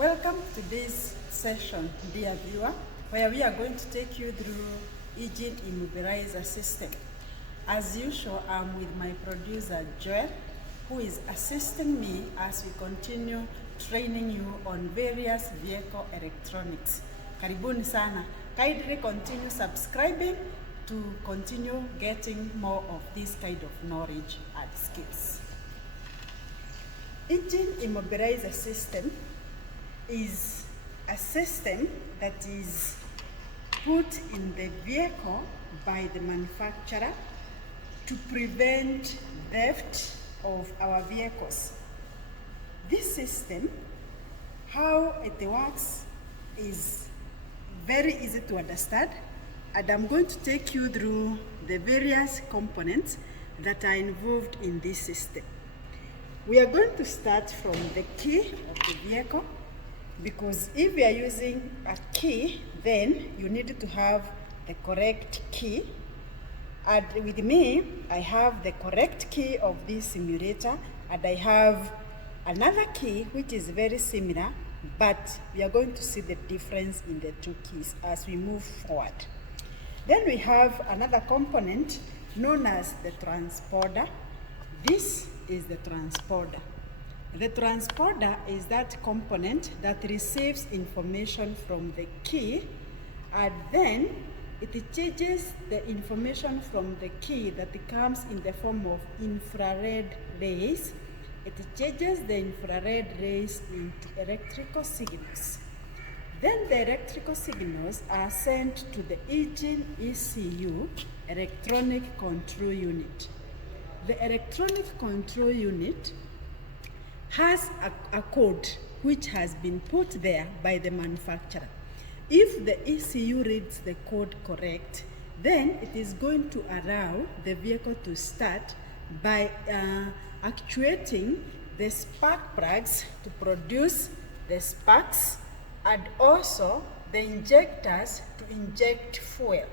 Welcome to today's session, dear viewer, where we are going to take you through Immobiliser system. As usual, I'm with my producer Joel, who is assisting me as we continue training you on various vehicle electronics. Karibuni sana. Kindly continue subscribing to continue getting more of this kind of knowledge and skills. Immobiliser system is a system that is put in the vehicle by the manufacturer to prevent theft of our vehicles. This system, how it works, is very easy to understand, and I'm going to take you through the various components that are involved in this system. We are going to start from the key of the vehicle, because if you are using a key, then you need to have the correct key. And with me, I have the correct key of this simulator, and I have another key which is very similar, but we are going to see the difference in the two keys as we move forward. Then we have another component known as the transponder. This is the transponder. The transponder is that component that receives information from the key, and then it changes the information from the key that comes in the form of infrared rays. It changes the infrared rays into electrical signals. Then the electrical signals are sent to the ECU, electronic control unit. The electronic control unit has a code which has been put there by the manufacturer. If the ECU reads the code correct, then it is going to allow the vehicle to start by actuating the spark plugs to produce the sparks, and also the injectors to inject fuel.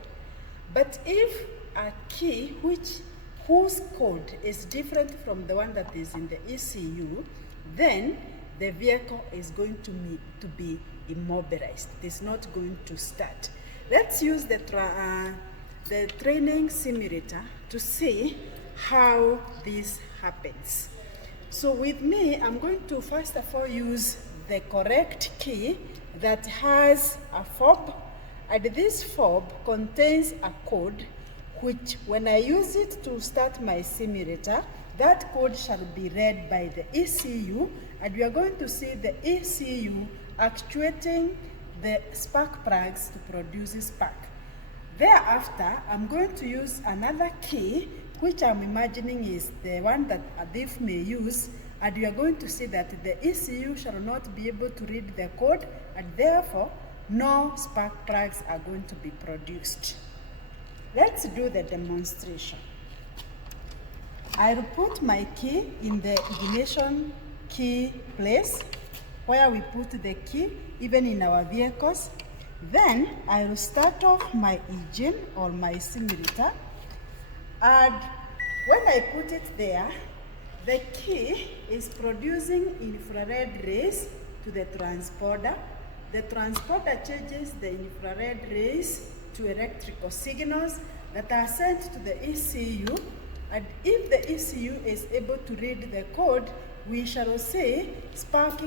But if a key whose code is different from the one that is in the ECU, then the vehicle is going to be immobilized. It is not going to start. Let's use the training simulator to see how this happens. So with me, I'm going to first of all use the correct key that has a fob, and this fob contains a code which, when I use it to start my simulator, that code shall be read by the ECU, and we are going to see the ECU actuating the spark plugs to produce a spark. Thereafter, I'm going to use another key, which I'm imagining is the one that a thief may use, and we are going to see that the ECU shall not be able to read the code, and therefore no spark plugs are going to be produced. Let's do the demonstration. I'll put my key in the ignition key place where we put the key, even in our vehicles. Then I will start off my engine or my simulator, and when I put it there, the key is producing infrared rays to the transponder. The transponder changes the infrared rays to electrical signals that are sent to the ECU, and if the ECU is able to read the code, we shall see the spark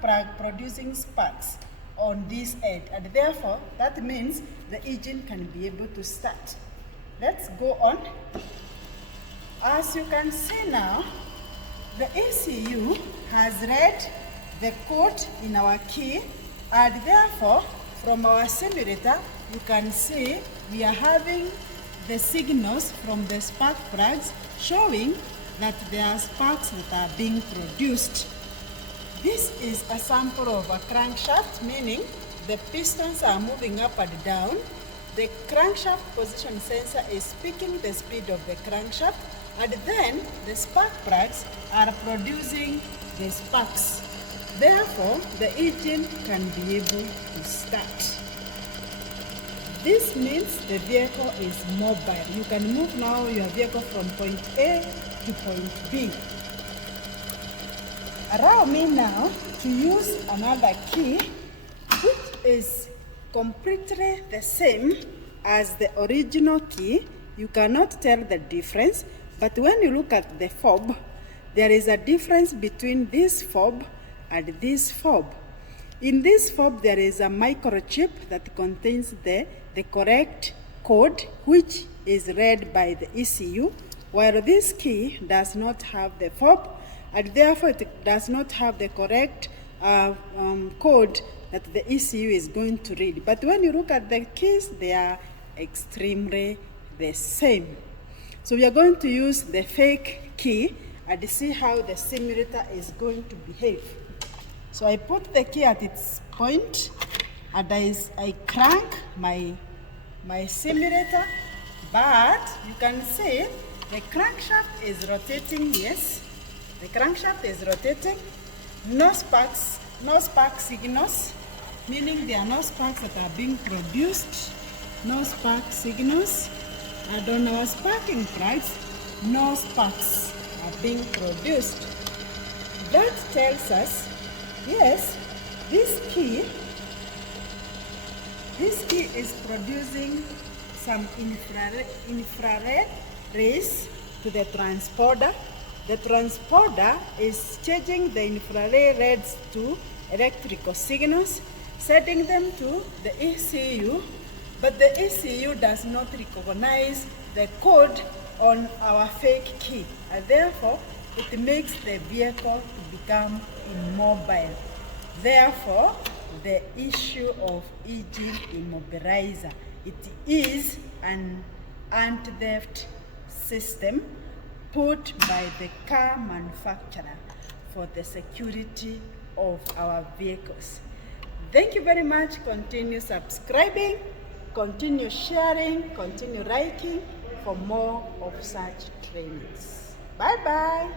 plug producing sparks on this end, and therefore that means the engine can be able to start. Let's go on. As you can see now, the ECU has read the code in our key, and therefore from our simulator you can see we are having the signals from the spark plugs showing that there are sparks that are being produced. This is a sample of a crankshaft, meaning the pistons are moving up and down. The crankshaft position sensor is picking the speed of the crankshaft, and then the spark plugs are producing the sparks. Therefore, the engine can be able to start. This means the vehicle is mobile. You can move now your vehicle from point A to point B. Allow me now to use another key which is completely the same as the original key. You cannot tell the difference, but when you look at the fob, there is a difference between this fob and this fob. In this fob, there is a microchip that contains the correct code, which is read by the ECU, while this key does not have the fob, and therefore it does not have the correct code that the ECU is going to read. But when you look at the keys, they are extremely the same. So we are going to use the fake key and see how the simulator is going to behave. So I put the key at its point and I crank my simulator, but you can see the crankshaft is rotating. Yes, the crankshaft is rotating. No sparks, no spark signals, meaning there are no sparks that are being produced. No spark signals. And on our sparking plugs, no sparks are being produced. That tells us, yes, this key is producing some infrared rays to the transponder. The transponder is changing the infrared rays to electrical signals, setting them to the ECU, but the ECU does not recognize the code on our fake key, and therefore it makes the vehicle to become immobile. Therefore, the issue of engine immobilizer, it is an anti-theft system put by the car manufacturer for the security of our vehicles. Thank you very much. Continue subscribing, continue sharing, continue liking for more of such trainings. Bye-bye.